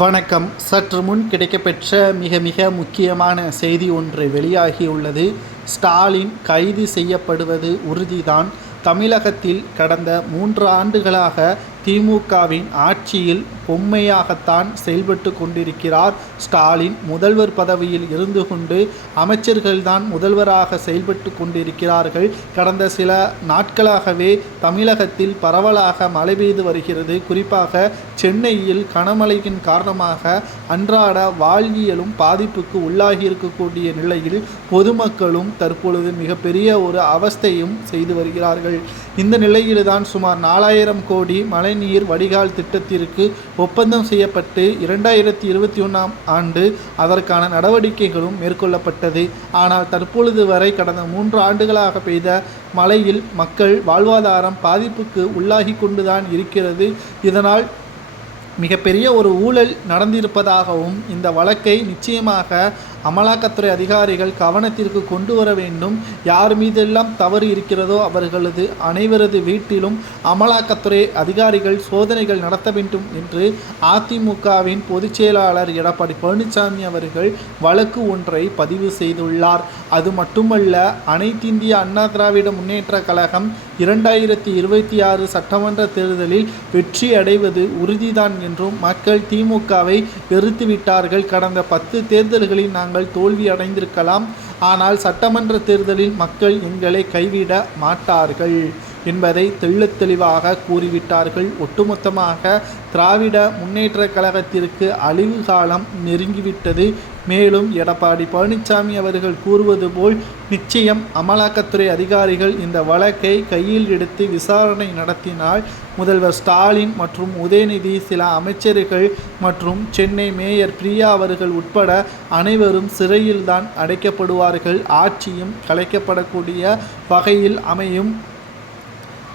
வணக்கம். சற்று முன் கிடைக்கப்பெற்ற மிக முக்கியமான செய்தி ஒன்று வெளியாகியுள்ளது. ஸ்டாலின் கைது செய்யப்படுவது உறுதிதான். தமிழகத்தில் கடந்த 3 ஆண்டுகளாக திமுகவின் ஆட்சியில் பொம்மையாகத்தான் செயல்பட்டு கொண்டிருக்கிறார் ஸ்டாலின். முதல்வர் பதவியில் இருந்து கொண்டு அமைச்சர்கள்தான் முதல்வராக செயல்பட்டு கொண்டிருக்கிறார்கள். கடந்த சில நாட்களாகவே தமிழகத்தில் பரவலாக மழை பெய்து வருகிறது. குறிப்பாக சென்னையில் கனமழையின் காரணமாக அன்றாட வாழ்வியலும் பாதிப்புக்கு உள்ளாகி இருக்கக்கூடிய நிலையில் பொதுமக்களும் தற்பொழுது மிகப்பெரிய ஒரு அவஸ்தையும் செய்து வருகிறார்கள். இந்த நிலையில்தான் சுமார் 4000 கோடி மழைநீர் வடிகால் திட்டத்திற்கு ஒப்பந்தம் செய்யப்பட்டு 2021ஆம் ஆண்டு அதற்கான நடவடிக்கைகளும் மேற்கொள்ளப்பட்டது. ஆனால் தற்பொழுது வரை கடந்த 3 ஆண்டுகளாக பெய்த மழையில் மக்கள் வாழ்வாதாரம் பாதிப்புக்கு உள்ளாகி கொண்டுதான் இருக்கிறது. இதனால் மிகப்பெரிய ஒரு ஊழல் நடந்திருப்பதாகவும் இந்த வழக்கை நிச்சயமாக அமலாக்கத்துறை அதிகாரிகள் கவனத்திற்கு கொண்டு வர வேண்டும். யார் மீதெல்லாம் தவறு இருக்கிறதோ அவர்களது அனைவரது வீட்டிலும் அமலாக்கத்துறை அதிகாரிகள் சோதனைகள் நடத்த வேண்டும் என்று அதிமுகவின் பொதுச் செயலாளர் எடப்பாடி பழனிசாமி அவர்கள் வழக்கு ஒன்றை பதிவு செய்துள்ளார். அது மட்டுமல்ல, அனைத்திந்திய அண்ணா திராவிட முன்னேற்ற கழகம் 2026 சட்டமன்ற தேர்தலில் வெற்றி அடைவது உறுதிதான் என்றும் மக்கள் திமுகவை வெறுத்துவிட்டார்கள். கடந்த 10 தேர்தல்களில் நாங்கள் தோல்வி அடைந்திருக்கலாம், ஆனால் சட்டமன்ற தேர்தலில் மக்கள் எங்களை கைவிட மாட்டார்கள் என்பதை தெள்ளத் தெளிவாக கூறிவிட்டார்கள். ஒட்டுமொத்தமாக திராவிட முன்னேற்ற கழகத்திற்கு அழிவு காலம் நெருங்கிவிட்டது. மேலும் எடப்பாடி பழனிசாமி அவர்கள் கூறுவது போல் நிச்சயம் அமலாக்கத்துறை அதிகாரிகள் இந்த வழக்கை கையில் எடுத்து விசாரணை நடத்தினால் முதல்வர் ஸ்டாலின் மற்றும் உதயநிதி, சில அமைச்சர்கள் மற்றும் சென்னை மேயர் பிரியா அவர்கள் உட்பட அனைவரும் சிறையில்தான் அடைக்கப்படுவார்கள். ஆட்சியும் கலைக்கப்படக்கூடிய வகையில் அமையும்.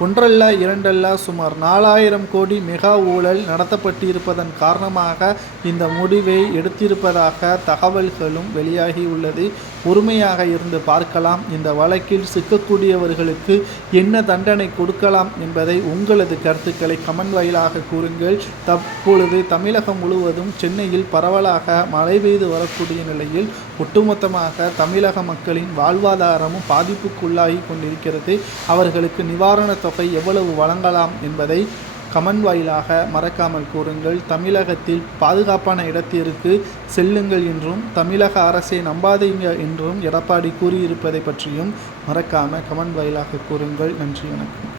ஒன்றல்ல இரண்டல்ல சுமார் 4000 கோடி மெகா ஊழல் நடத்தப்பட்டிருப்பதன் காரணமாக இந்த முடிவை எடுத்திருப்பதாக தகவல்களும் வெளியாகியுள்ளது. பொறுமையாக இருந்து பார்க்கலாம். இந்த வழக்கில் சிக்கக்கூடியவர்களுக்கு என்ன தண்டனை கொடுக்கலாம் என்பதை உங்களது கருத்துக்களை கமெண்ட் வாயிலாக கூறுங்கள். தற்பொழுது தமிழகம் முழுவதும் சென்னையில் பரவலாக மழை பெய்து வரக்கூடிய நிலையில் ஒட்டுமொத்தமாக தமிழக மக்களின் வாழ்வாதாரமும் பாதிப்புக்குள்ளாகி கொண்டிருக்கிறது. அவர்களுக்கு நிவாரண தொகை எவ்வளவு வழங்கலாம் என்பதை கமெண்ட் வாயிலாக மறக்காமல் கூறுங்கள். தமிழகத்தில் பாதுகாப்பான இடத்திற்கு செல்லுங்கள் என்றும் தமிழக அரசை நம்பாதீங்க என்றும் எடப்பாடி கூறியிருப்பதை பற்றியும் மறக்காமல் கமெண்ட் வாயிலாக கூறுங்கள். நன்றி, வணக்கம்.